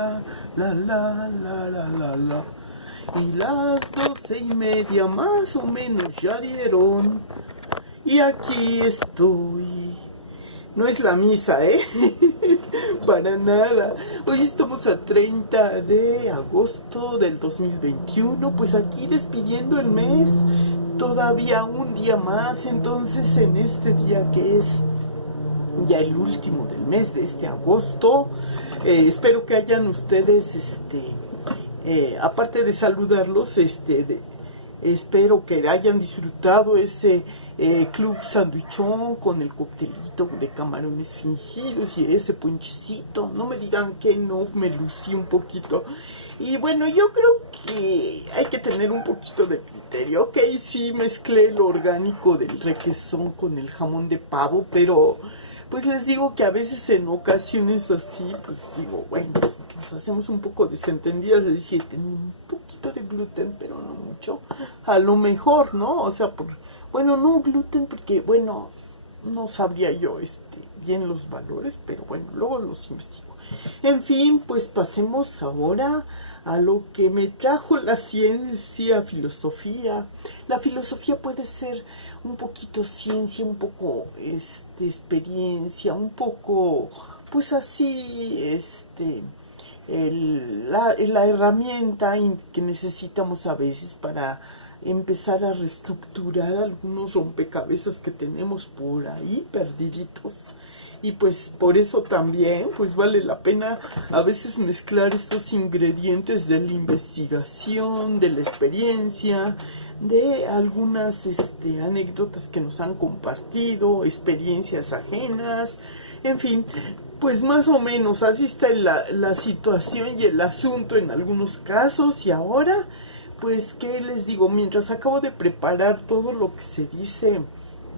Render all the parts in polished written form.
la, la, la, la, la, la, la. Y las 12:30 más o menos ya dieron. Y aquí estoy. No es la misa, ¿eh? Para nada. Hoy estamos a 30 de agosto del 2021. Pues aquí despidiendo el mes. Todavía un día más. Entonces en este día que es ya el último del mes de este agosto, espero que hayan ustedes, aparte de saludarlos, espero que hayan disfrutado ese club sandwichón con el coctelito de camarones fingidos y ese ponchecito. No me digan que no me lucí un poquito. Y bueno, yo creo que hay que tener un poquito de criterio. Ok, sí mezclé lo orgánico del requesón con el jamón de pavo, pero pues les digo que a veces en ocasiones así, pues digo, bueno, pues nos hacemos un poco desentendidas, les dije, un poquito de gluten, pero no mucho, a lo mejor, ¿no? O sea, bueno, no gluten porque, bueno, no sabría yo bien los valores, pero bueno, luego los investigo. En fin, pues pasemos ahora a lo que me trajo la ciencia, filosofía. La filosofía puede ser un poquito ciencia, un poco experiencia, un poco, pues así, la herramienta que necesitamos a veces para empezar a reestructurar algunos rompecabezas que tenemos por ahí perdiditos. Y pues por eso también pues vale la pena a veces mezclar estos ingredientes de la investigación, de la experiencia, de algunas anécdotas que nos han compartido, experiencias ajenas, en fin, pues más o menos así está la situación y el asunto en algunos casos. Y ahora, pues, ¿qué les digo? Mientras acabo de preparar todo lo que se dice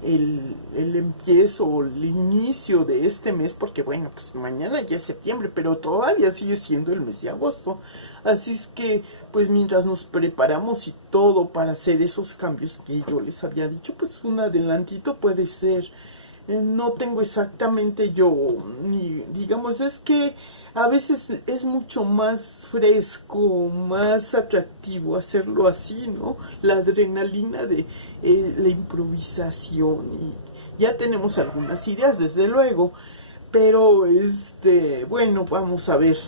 el empiezo, el inicio de este mes, porque bueno, pues mañana ya es septiembre, pero todavía sigue siendo el mes de agosto. Así es que, pues mientras nos preparamos y todo para hacer esos cambios que yo les había dicho, pues un adelantito puede ser. No tengo exactamente yo, ni digamos, es que a veces es mucho más fresco, más atractivo hacerlo así, ¿no? La adrenalina de la improvisación, y ya tenemos algunas ideas, desde luego, pero bueno, vamos a ver.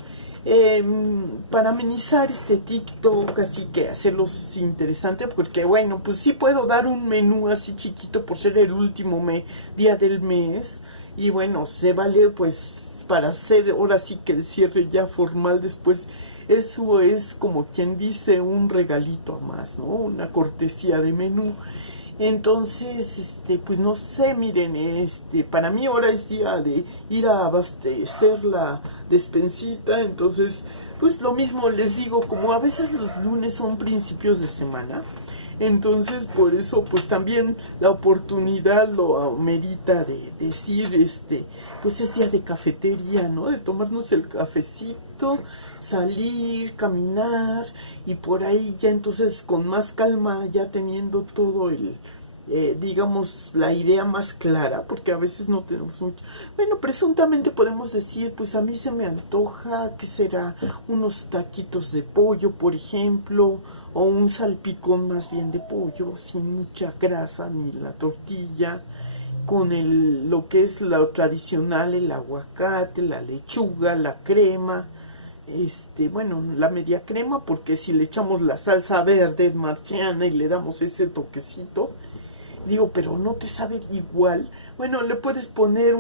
Para amenizar este TikTok, así que hacerlos interesante, porque bueno, pues sí puedo dar un menú así chiquito por ser el último día del mes, y bueno, se vale pues para hacer ahora sí que el cierre ya formal después. Eso es como quien dice un regalito más, ¿no? Una cortesía de menú. Entonces, pues no sé, miren, para mí ahora es día de ir a abastecer la despensita. Entonces, pues lo mismo les digo, como a veces los lunes son principios de semana, entonces por eso pues también la oportunidad lo amerita de decir, pues es día de cafetería, ¿no? De tomarnos el cafecito, salir, caminar, y por ahí ya entonces con más calma, ya teniendo todo digamos, la idea más clara, porque a veces no tenemos mucho. Bueno, presuntamente podemos decir, pues a mí se me antoja, que será unos taquitos de pollo, por ejemplo, o un salpicón más bien de pollo, sin mucha grasa, ni la tortilla, con lo que es lo tradicional, el aguacate, la lechuga, la crema, bueno, la media crema, porque si le echamos la salsa verde marciana y le damos ese toquecito, digo, pero no te sabe igual. Bueno, le puedes poner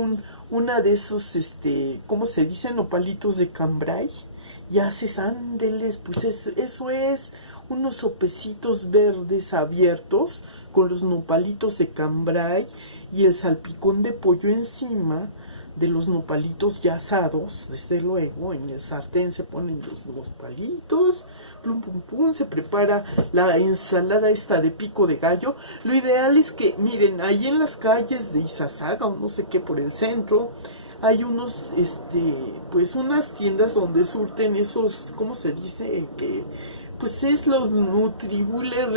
una de esos, ¿cómo se dice? Nopalitos de cambray, y haces ándeles, pues eso es unos sopecitos verdes abiertos con los nopalitos de cambray y el salpicón de pollo encima de los nopalitos ya asados. Desde luego en el sartén se ponen los nopalitos, plum pum pum, se prepara la ensalada esta de pico de gallo. Lo ideal es que, miren, ahí en las calles de Izazaga o no sé qué, por el centro, hay unos, pues unas tiendas donde surten esos, ¿cómo se dice? Que pues es los Nutribuller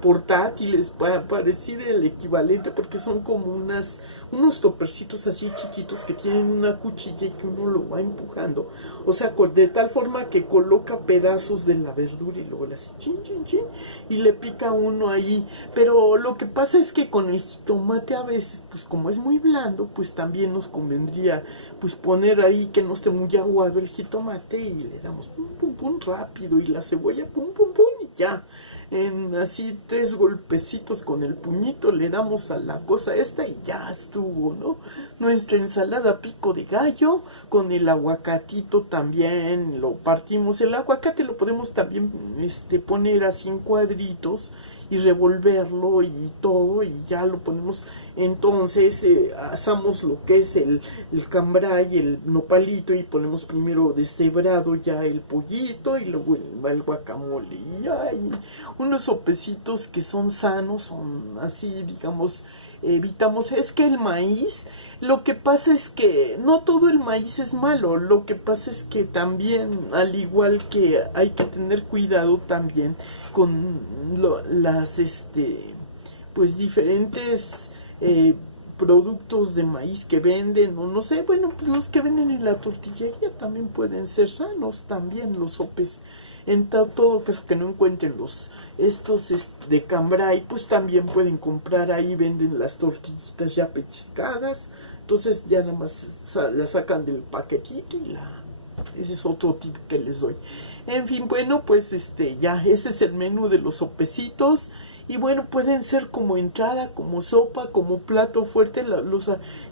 portátiles, para parecer el equivalente, porque son como unos topercitos así chiquitos que tienen una cuchilla y que uno lo va empujando. O sea, de tal forma que coloca pedazos de la verdura y luego le hace chin, chin, chin, y le pica uno ahí. Pero lo que pasa es que con el jitomate a veces, pues como es muy blando, pues también nos convendría pues poner ahí que no esté muy aguado el jitomate y le damos pum, pum, pum rápido, y la cebolla pum, pum, pum, y ya. En así 3 golpecitos con el puñito le damos a la cosa esta y ya estuvo, ¿no? Nuestra ensalada pico de gallo, con el aguacatito también lo partimos. El aguacate lo podemos también poner así en cuadritos y revolverlo y todo, y ya lo ponemos. Entonces asamos lo que es el cambray, el nopalito, y ponemos primero deshebrado ya el pollito y luego el guacamole, y hay unos sopecitos que son sanos, son así, digamos, evitamos. Es que el maíz, lo que pasa es que no todo el maíz es malo, lo que pasa es que también, al igual que hay que tener cuidado también con las pues diferentes productos de maíz que venden, o no sé, bueno, pues los que venden en la tortillería también pueden ser sanos, también los sopes. En todo caso que no encuentren estos de cambray, pues también pueden comprar, ahí venden las tortillitas ya pellizcadas, entonces ya nada más la sacan del paquetito y ese es otro tip que les doy. En fin, bueno, pues ya ese es el menú de los sopecitos. Y bueno, pueden ser como entrada, como sopa, como plato fuerte.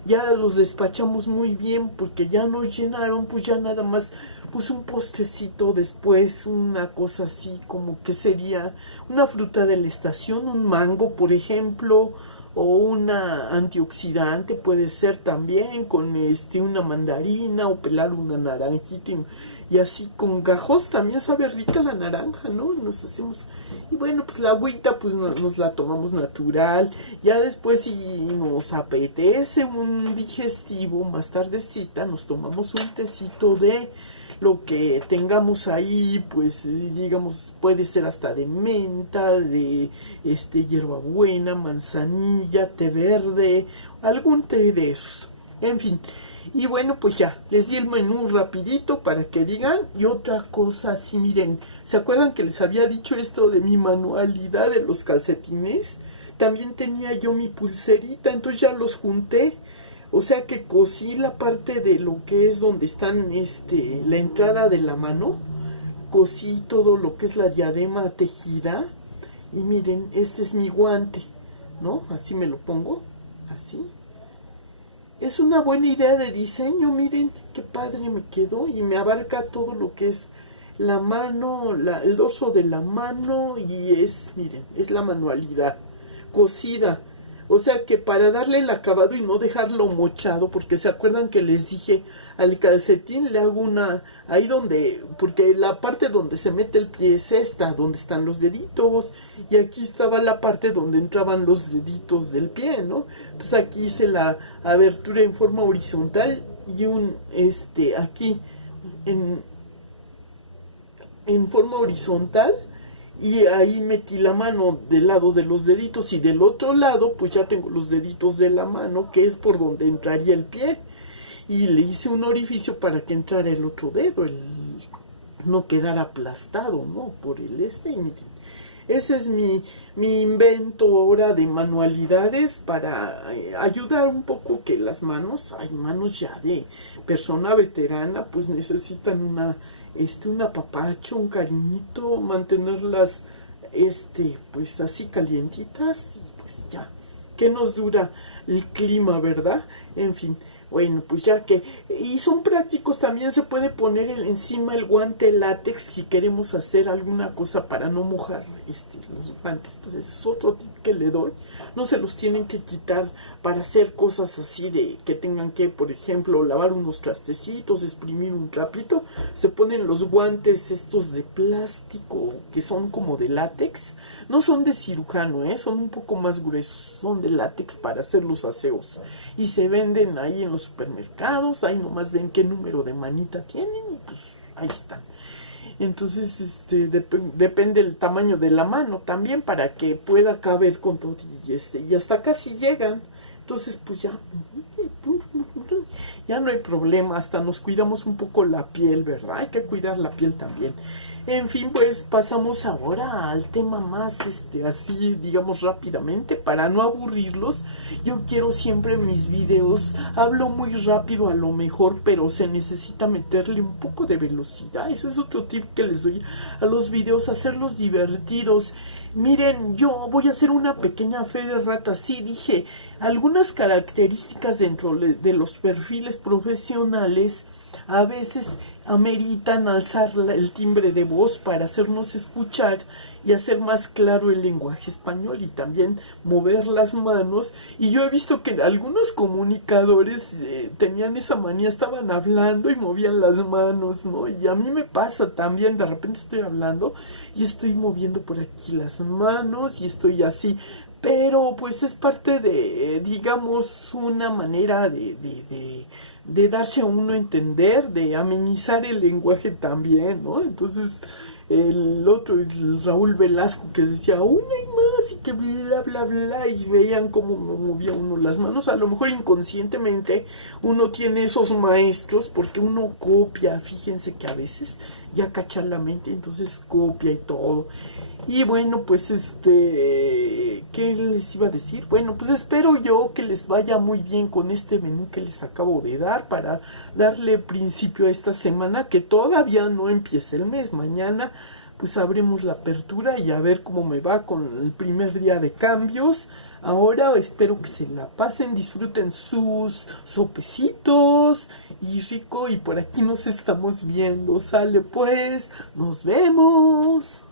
Ya los despachamos muy bien porque ya nos llenaron, pues ya nada más pues un postrecito después, una cosa así como que sería una fruta de la estación, un mango por ejemplo, o una antioxidante puede ser también, con una mandarina, o pelar una naranjita y así con gajos. También sabe rica la naranja, ¿no? Nos hacemos, y bueno, pues la agüita pues nos la tomamos natural. Ya después, si nos apetece un digestivo, más tardecita nos tomamos un tecito de lo que tengamos ahí, pues digamos, puede ser hasta de menta, de hierbabuena, manzanilla, té verde, algún té de esos, en fin. Y bueno, pues ya, les di el menú rapidito para que digan. Y otra cosa, sí, miren, ¿se acuerdan que les había dicho esto de mi manualidad de los calcetines? También tenía yo mi pulserita, entonces ya los junté. O sea que cosí la parte de lo que es donde están la entrada de la mano. Cosí todo lo que es la diadema tejida. Y miren, este es mi guante, ¿no? Así me lo pongo, así. Es una buena idea de diseño, miren, qué padre me quedó. Y me abarca todo lo que es la mano, el dorso de la mano. Y miren, es la manualidad cosida. O sea que para darle el acabado y no dejarlo mochado, porque se acuerdan que les dije al calcetín le hago ahí donde, porque la parte donde se mete el pie es esta, donde están los deditos, y aquí estaba la parte donde entraban los deditos del pie, ¿no? Entonces aquí hice la abertura en forma horizontal y aquí en forma horizontal. Y ahí metí la mano del lado de los deditos, y del otro lado pues ya tengo los deditos de la mano, que es por donde entraría el pie, y le hice un orificio para que entrara el otro dedo, no quedara aplastado, ¿no? Por y miren, ese es mi invento ahora de manualidades para ayudar un poco, que las manos, hay manos ya de persona veterana, pues necesitan un apapacho, un cariñito, mantenerlas, pues así calientitas, y pues ya, que nos dura el clima, ¿verdad? En fin. Bueno, pues ya que... Y son prácticos, también se puede poner encima el guante látex si queremos hacer alguna cosa para no mojar los guantes. Pues ese es otro tip que le doy. No se los tienen que quitar para hacer cosas así de que tengan que, por ejemplo, lavar unos trastecitos, exprimir un trapito. Se ponen los guantes estos de plástico que son como de látex. No son de cirujano, son un poco más gruesos. Son de látex para hacer los aseos. Y se venden ahí en los supermercados. Ahí nomás ven qué número de manita tienen y pues ahí están. Entonces, depende del tamaño de la mano también para que pueda caber con todo y hasta casi llegan. Entonces, pues ya no hay problema, hasta nos cuidamos un poco la piel, ¿verdad? Hay que cuidar la piel también. En fin, pues pasamos ahora al tema más, así, digamos rápidamente, para no aburrirlos. Yo quiero siempre en mis videos, hablo muy rápido a lo mejor, pero se necesita meterle un poco de velocidad. Ese es otro tip que les doy a los videos, hacerlos divertidos. Miren, yo voy a hacer una pequeña fe de rata. Sí, dije, algunas características dentro de los perfiles profesionales a veces ameritan alzar el timbre de voz para hacernos escuchar y hacer más claro el lenguaje español y también mover las manos. Y yo he visto que algunos comunicadores tenían esa manía, estaban hablando y movían las manos, ¿no? Y a mí me pasa también, de repente estoy hablando y estoy moviendo por aquí las manos y estoy así. Pero pues es parte de, digamos, una manera de darse a uno a entender, de amenizar el lenguaje también, ¿no? Entonces, el otro, el Raúl Velasco, que decía, una y más, y que bla, bla, bla, y veían cómo movía uno las manos. A lo mejor inconscientemente uno tiene esos maestros, porque uno copia, fíjense que a veces ya cacha la mente, entonces copia y todo. Y bueno, pues ¿qué les iba a decir? Bueno, pues espero yo que les vaya muy bien con este menú que les acabo de dar para darle principio a esta semana que todavía no empieza el mes. Mañana pues abrimos la apertura y a ver cómo me va con el primer día de cambios. Ahora espero que se la pasen, disfruten sus sopecitos y rico, y por aquí nos estamos viendo. Sale pues, nos vemos.